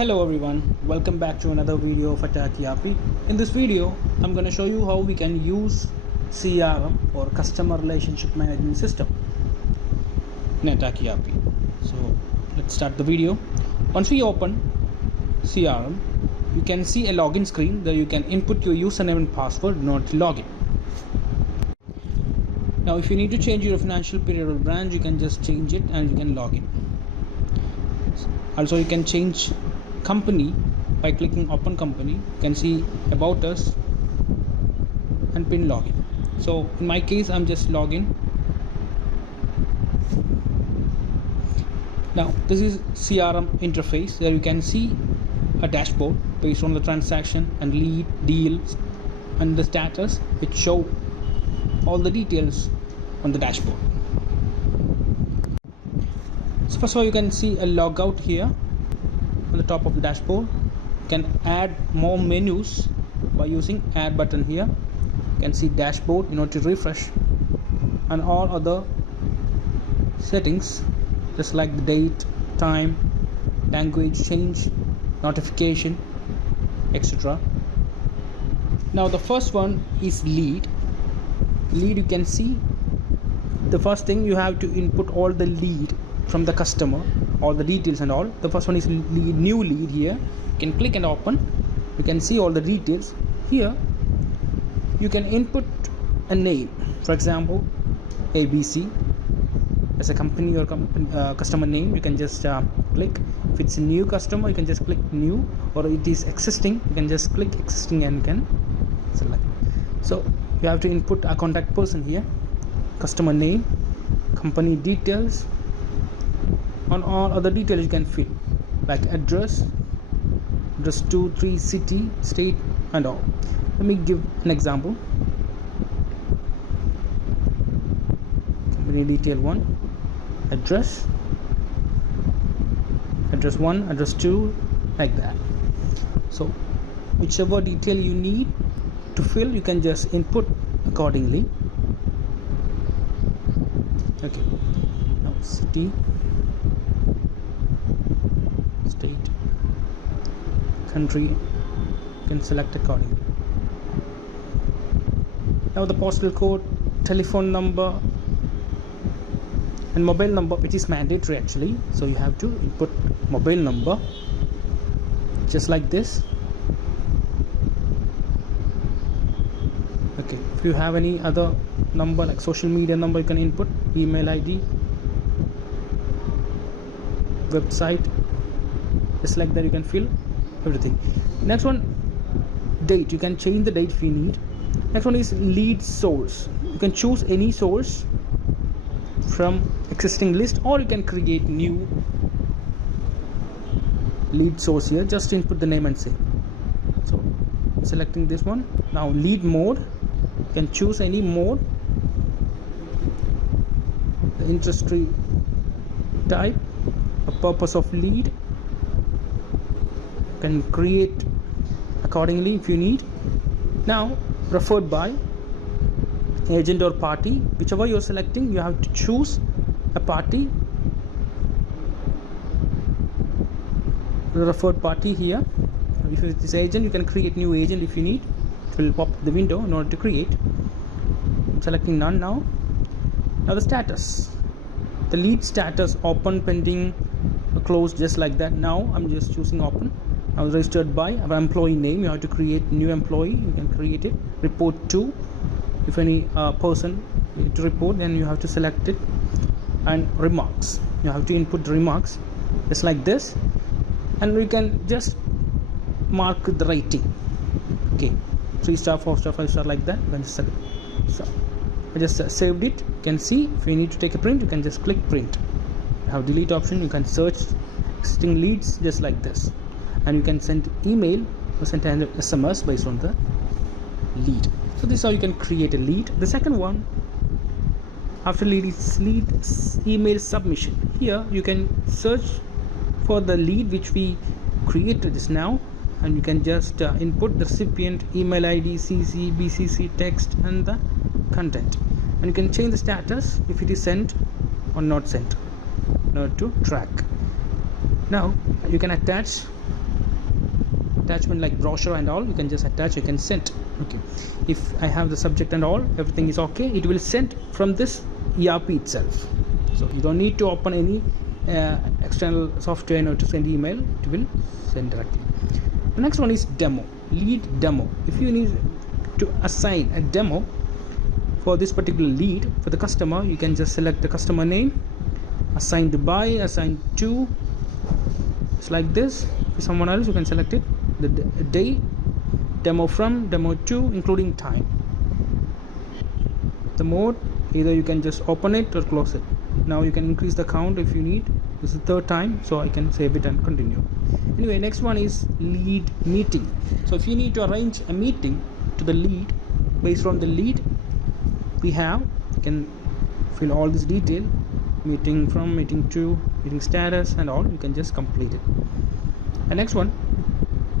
Hello everyone, welcome back to another video of atACC. In this video, I'm going to show you how we can use CRM or Customer Relationship Management System in atACC. So let's start the video. Once we open CRM, you can see a login screen there. You can input your username and password in order to log in. Now if you need to change your financial period or branch, you can just change it and you can log in. Also you can change company by clicking open company. You can see about us and pin login. So in my case, I'm just login. Now this is CRM interface. There you can see a dashboard based on the transaction and lead, deals and the status. It show all the details on the dashboard. So first of all, you can see a logout here on the top of the dashboard. You can add more menus by using add button here. You can see dashboard in order to refresh, and all other settings just like the date, time, language change, notification, etc. Now the first one is lead. You can see the first thing you have to input all the lead from the customer, all the details and all. The first one is new lead. Here you can click and open. You can see all the details. Here you can input a name, for example ABC as a company or customer name. You can just click. If it's a new customer, you can just click new, or it is existing, you can just click existing and you can select. So you have to input a contact person here, customer name, company details, on all other details you can fill, like address 2, 3, city, state and all. Let me give an example. Company detail 1, address 1, address 2, like that. So whichever detail you need to fill, you can just input accordingly. Okay, now city, state, country, you can select accordingly. Now the postal code, telephone number and mobile number, which is mandatory actually, so you have to input mobile number just like this. Okay, if you have any other number like social media number, you can input email ID, website, just like that. You can fill everything. Next one, date. You can change the date if you need. Next one is lead source. You can choose any source from existing list, or you can create new lead source here. Just input the name and save. So selecting this one. Now lead mode, you can choose any mode. The industry type, a purpose of lead, you can create accordingly if you need. Now referred by, agent or party, whichever you're selecting, you have to choose a party. The referred party here. If it is agent, you can create new agent if you need. It will pop the window in order to create. I'm selecting none now. Now the status, the lead status, open, pending, closed, just like that. Now I'm just choosing open. Now registered by, our employee name, you have to create new employee, you can create it. Report to, if any person to report, then you have to select it. And remarks, you have to input the remarks just like this, and we can just mark the rating. Okay, 3 star, 4 star, 5 star, like that. You can just select. So I just saved it. You can see if you need to take a print, you can just click print. You have delete option. You can search existing leads just like this, and you can send email or send an SMS based on the lead. So this is how you can create a lead. The second one after lead is lead email submission. Here you can search for the lead which we created just now, and you can just input the recipient, email ID, CC, BCC, text and the content, and you can change the status if it is sent or not sent in order to track. Now you can attach attachment like brochure and all, you can just attach, you can send. Okay, if I have the subject and all, everything is okay, it will send from this ERP itself. So you don't need to open any external software to send email, it will send directly. The next one is demo, lead demo. If you need to assign a demo for this particular lead for the customer, you can just select the customer name, assigned by, assigned to. It's like this. For someone else, you can select it, the day, demo from, demo to, including time. The mode, either you can just open it or close it. Now you can increase the count if you need. This is the third time, so I can save it and continue. Anyway, next one is lead meeting. So if you need to arrange a meeting to the lead, based on the lead we have, you can fill all this detail, meeting from, meeting to, meeting status and all, you can just complete it. And next one,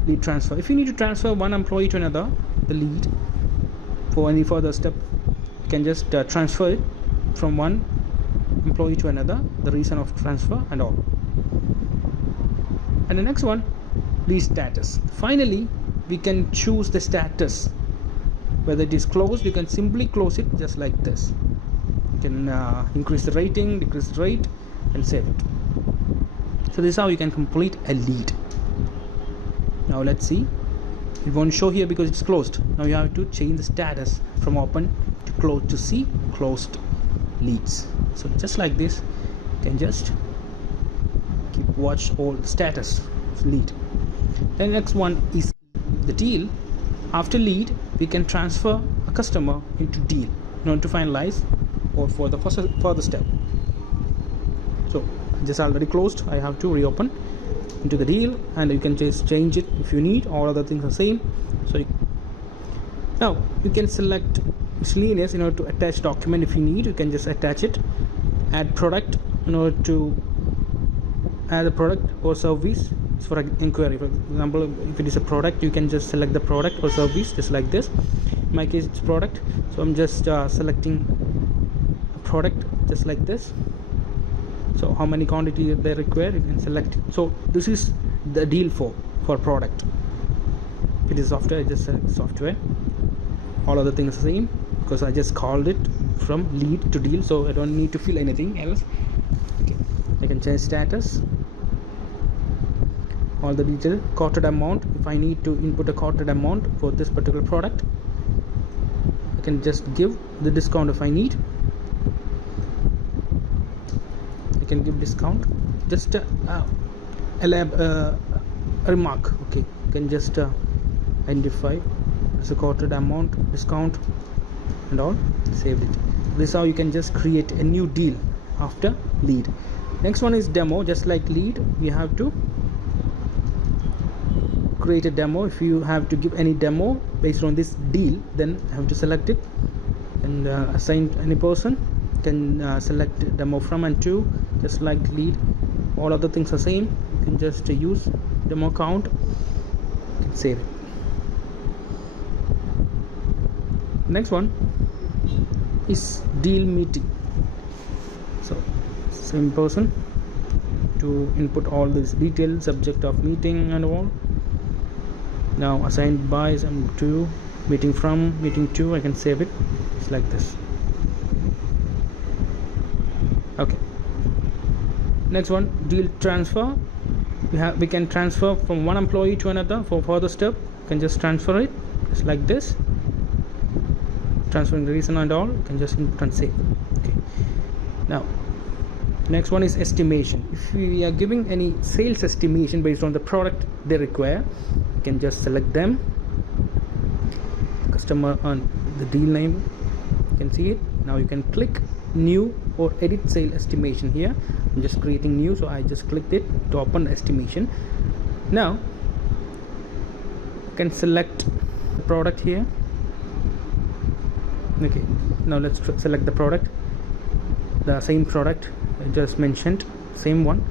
lead transfer. If you need to transfer one employee to another, the lead, for any further step, you can just transfer it from one employee to another, the reason of transfer and all. And the next one, lead status. Finally, we can choose the status, whether it is closed. You can simply close it just like this. You can increase the rating, decrease the rate, and save it. So this is how you can complete a lead. Now let's see, it won't show here because it's closed. Now you have to change the status from open to closed to see closed leads. So just like this, you can just keep watch all the status of lead. Then next one is the deal. After lead, we can transfer a customer into deal in order to finalize or for the further step. So just already closed, I have to reopen into the deal, and you can just change it if you need. All other things are same. So now you can select miscellaneous in order to attach document. If you need, you can just attach it. Add product in order to add a product or service for inquiry. For example, if it is a product, you can just select the product or service just like this. In my case, it's product, so I'm just selecting a product just like this. So how many quantity they require, you can select it. So this is the deal for product. If it is software, I just select software. All other things are the same because I just called it from lead to deal, so I don't need to fill anything else. Okay, I can change status, all the detail, quoted amount. If I need to input a quoted amount for this particular product, I can just give the discount if I need. I can give discount, just a remark. Okay, you can just identify as a quoted amount, discount and all, saved it. This is how you can just create a new deal after lead. Next one is demo. Just like lead, we have to create a demo. If you have to give any demo based on this deal, then I have to select it and assign any person. Can select demo from and to, just like lead. All other things are same. You can just use demo count, save it. Next one is deal meeting. So same person to input all these details, subject of meeting and all. Now assigned by some to, meeting from, meeting to, I can save it. It's like this. Okay, next one, deal transfer. We can transfer from one employee to another. For further step, you can just transfer it just like this, transferring the reason and all. You can just input and save. Okay, now next one is estimation. If we are giving any sales estimation based on the product they require, you can just select them, customer and the deal name, you can see it. Now you can click new or edit sale estimation. Here I'm just creating new, so I just clicked it to open the estimation. Now you can select the product here. Okay, now let's select the product, the same product I just mentioned, same one,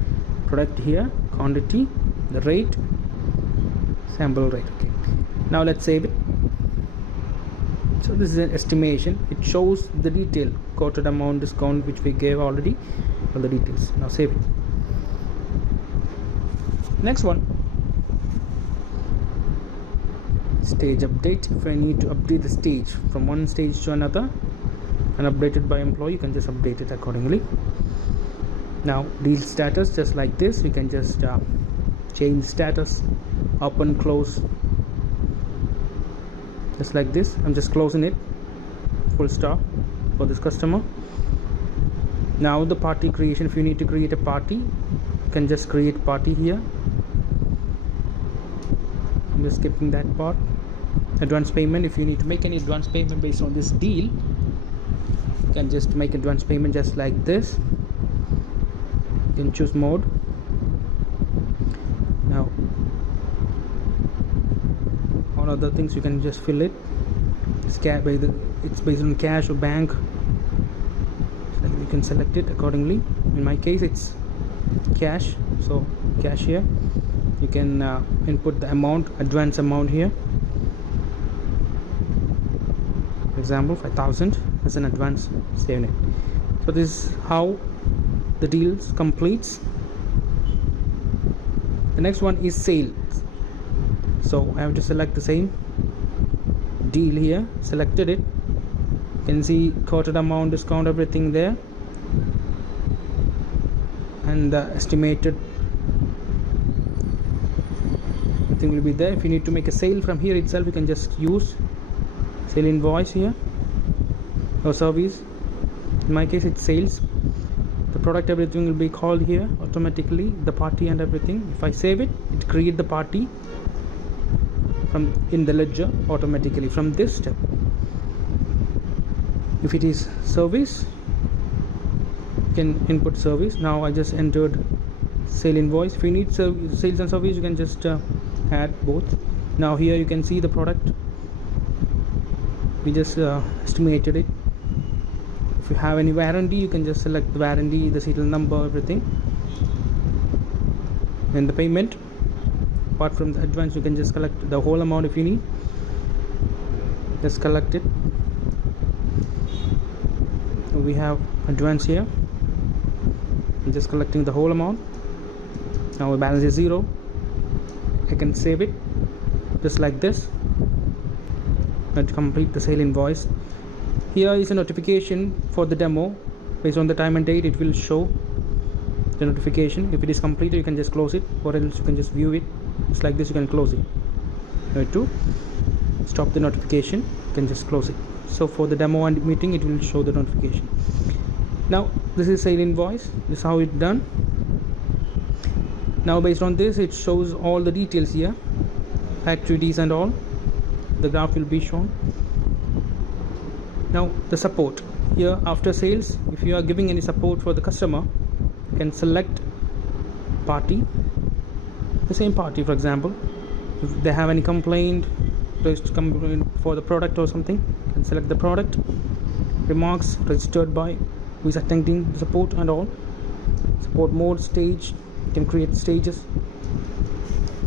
product here, quantity, the rate, sample rate. Okay, now let's save it. So this is an estimation. It shows the detail, quoted amount, discount, which we gave already, all the details. Now save it. Next one Stage update. If I need to update the stage from one stage to another and updated by employee, you can just update it accordingly. Now deal status, just like this, you can just change status, open, close, just like this. I'm just closing it, full stop for this customer. Now the party creation. If you need to create a party, you can just create party here. I'm just skipping that part. Advance payment. If you need to make any advance payment based on this deal, you can just make advance payment just like this. You can choose mode. Now all other things you can just fill it. It's based on cash or bank, so you can select it accordingly. In my case it's cash, so cash here. You can input the amount, advance amount here. For example 5,000 as an advance, saving it. So this is how the deals completes. The next one is sales. So I have to select the same deal here, selected it. You can see quoted amount, discount, everything there, and the estimated thing will be there. If you need to make a sale from here itself, you can just use sale invoice here, or service. In my case it's sales. The product, everything will be called here automatically, the party and everything. If I save it, it create the party from in the ledger automatically from this step. If it is service, you can input service. Now I just entered sale invoice. If you need sales and service, you can just add both. Now here you can see the product, we just estimated it. If you have any warranty, you can just select the warranty, the serial number, everything. And the payment, apart from the advance, you can just collect the whole amount. If you need, just collect it. So we have advance here, I'm just collecting the whole amount. Now the balance is 0. I can save it just like this and complete the sale invoice. Here is a notification for the demo. Based on the time and date, it will show the notification. If it is completed, you can just close it, or else you can just view it. It's like this, you can close it. To stop the notification, you can just close it. So for the demo and meeting, it will show the notification. Now this is sale invoice. This is how it's done. Now based on this, it shows all the details here, activities and all. The graph will be shown. Now the support here after sales. If you are giving any support for the customer, you can select party, the same party. For example, if they have any complaint for the product or something, you can select the product, remarks, registered by, who is attending the support and all. Support mode, stage, you can create stages,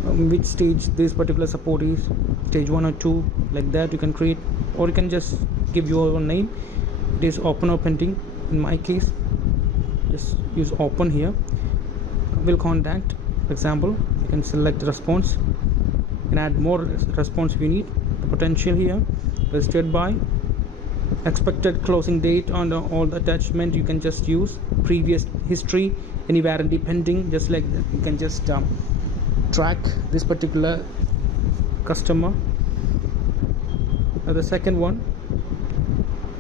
which stage this particular support is, stage 1 or 2, like that you can create, or you can just give your own name. It is open or pending. In my case, just use open here. Will contact, for example, you can select response. You can add more response if you need. The potential here, registered by, expected closing date on all the attachment. You can just use previous history, any warranty pending, just like that. You can just track this particular customer. The second one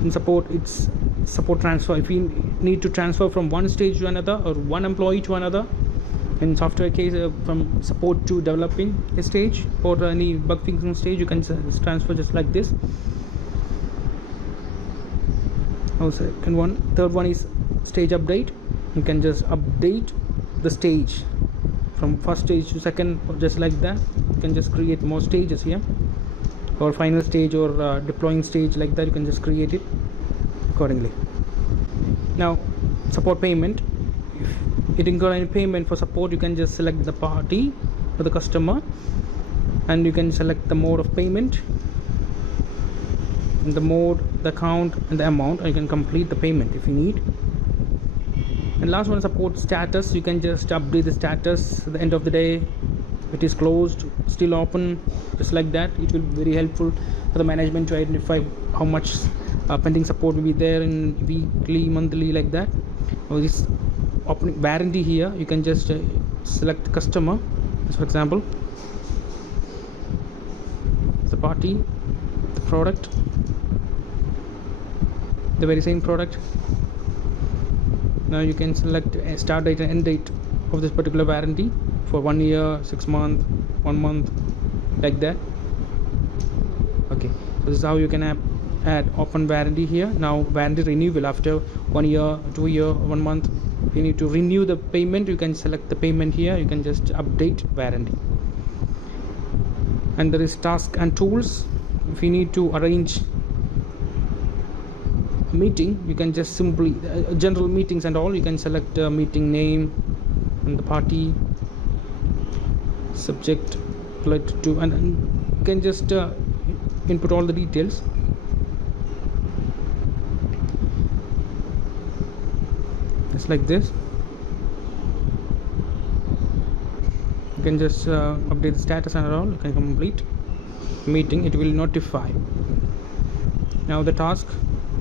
in support, it's support transfer. If you need to transfer from one stage to another, or one employee to another, in software case, from support to developing a stage, or any bug fixing stage, you can transfer just like this. Second one. Third one is stage update. You can just update the stage from first stage to second, just like that. You can just create more stages here, or final stage, or deploying stage, like that. You can just create it accordingly. Now support payment. If you didn't got any payment for support, you can just select the party for the customer, and you can select the mode of payment, and the mode, the account, and the amount, and you can complete the payment if you need. And last one, support status. You can just update the status at the end of the day, it is closed, still open, just like that. It will be very helpful for the management to identify how much pending support will be there in weekly, monthly, like that. Or this opening warranty here, you can just select the customer, for example, the party, the product, the very same product. Now you can select a start date and end date of this particular warranty for 1 year, 6 months, 1 month, like that. Okay, so this is how you can add open warranty here. Now warranty renewal after 1 year, 2 year, 1 month. If you need to renew the payment, you can select the payment here. You can just update warranty. And there is task and tools. If you need to arrange a meeting, you can just simply general meetings and all, you can select meeting name and the party, subject related to, and you can just input all the details. Just like this. You can just update the status and all. You can complete meeting, it will notify. Now the task,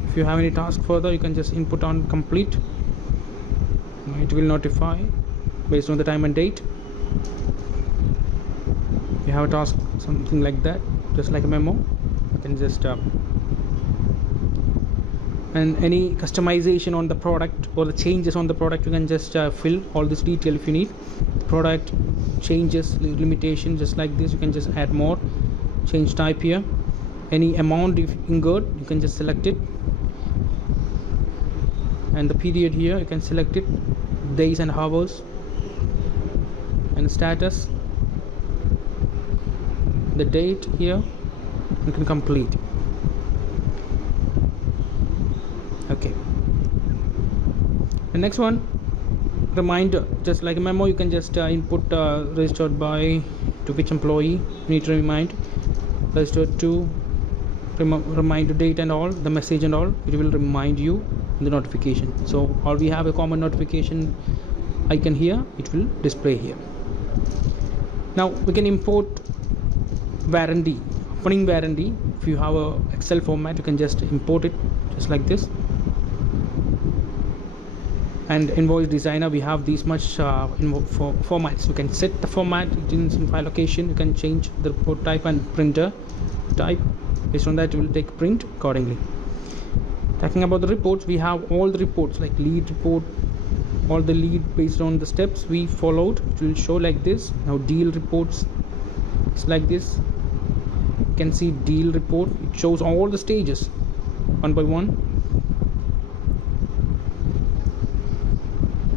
if you have any task further, you can just input on complete. It will notify based on the time and date. If you have a task, something like that, just like a memo, you can just and any customization on the product or the changes on the product, you can just fill all this detail if you need. The product changes, limitation, just like this. You can just add more, change type here. Any amount if incurred, you can just select it, and the period here you can select it, days and hours, and status, the date here you can complete. Okay, the next one, reminder, just like a memo, you can just input registered by, to which employee you need to remind, registered to, reminder date and all, the message and all, it will remind you in the notification. So or we have a common notification icon here, it will display here. Now we can import warranty, opening warranty. If you have a Excel format, you can just import it just like this. And invoice designer, we have these much formats. You can set the format in file location. You can change the report type and printer type. Based on that, you will take print accordingly. Talking about the reports, we have all the reports like lead report, all the lead based on the steps we followed. It will show like this. Now deal reports, it's like this. You can see deal report. It shows all the stages one by one.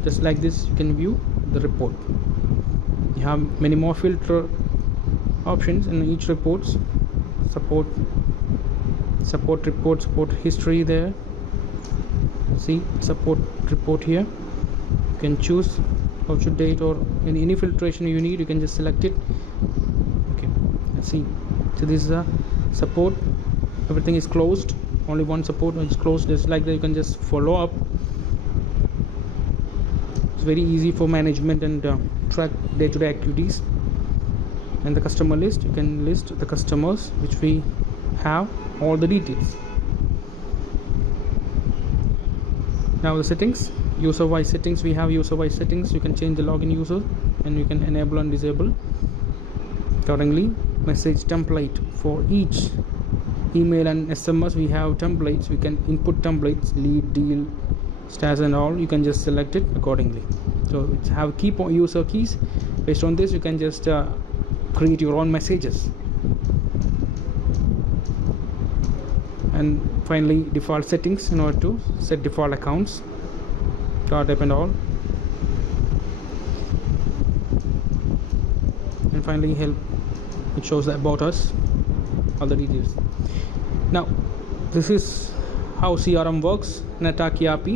Just like this, you can view the report. You have many more filter options in each reports. Support report, support history there. See support report here. You can choose how to date or any filtration you need. You can just select it. Okay, let's see. So this is a support. Everything is closed. Only one support is closed. Just like that, you can just follow up. Very easy for management and track day-to-day activities. And the customer list, you can list the customers which we have all the details. Now the settings, user wise settings, we have user wise settings. You can change the login user and you can enable and disable accordingly. Message template for each email and SMS, we have templates. We can input templates, lead, deal, status and all. You can just select it accordingly. So it's have key user keys. Based on this, you can just create your own messages. And finally, default settings in order to set default accounts, card type and all. And finally, help, it shows about us, all the details. Now this is how CRM works in atACC ERP.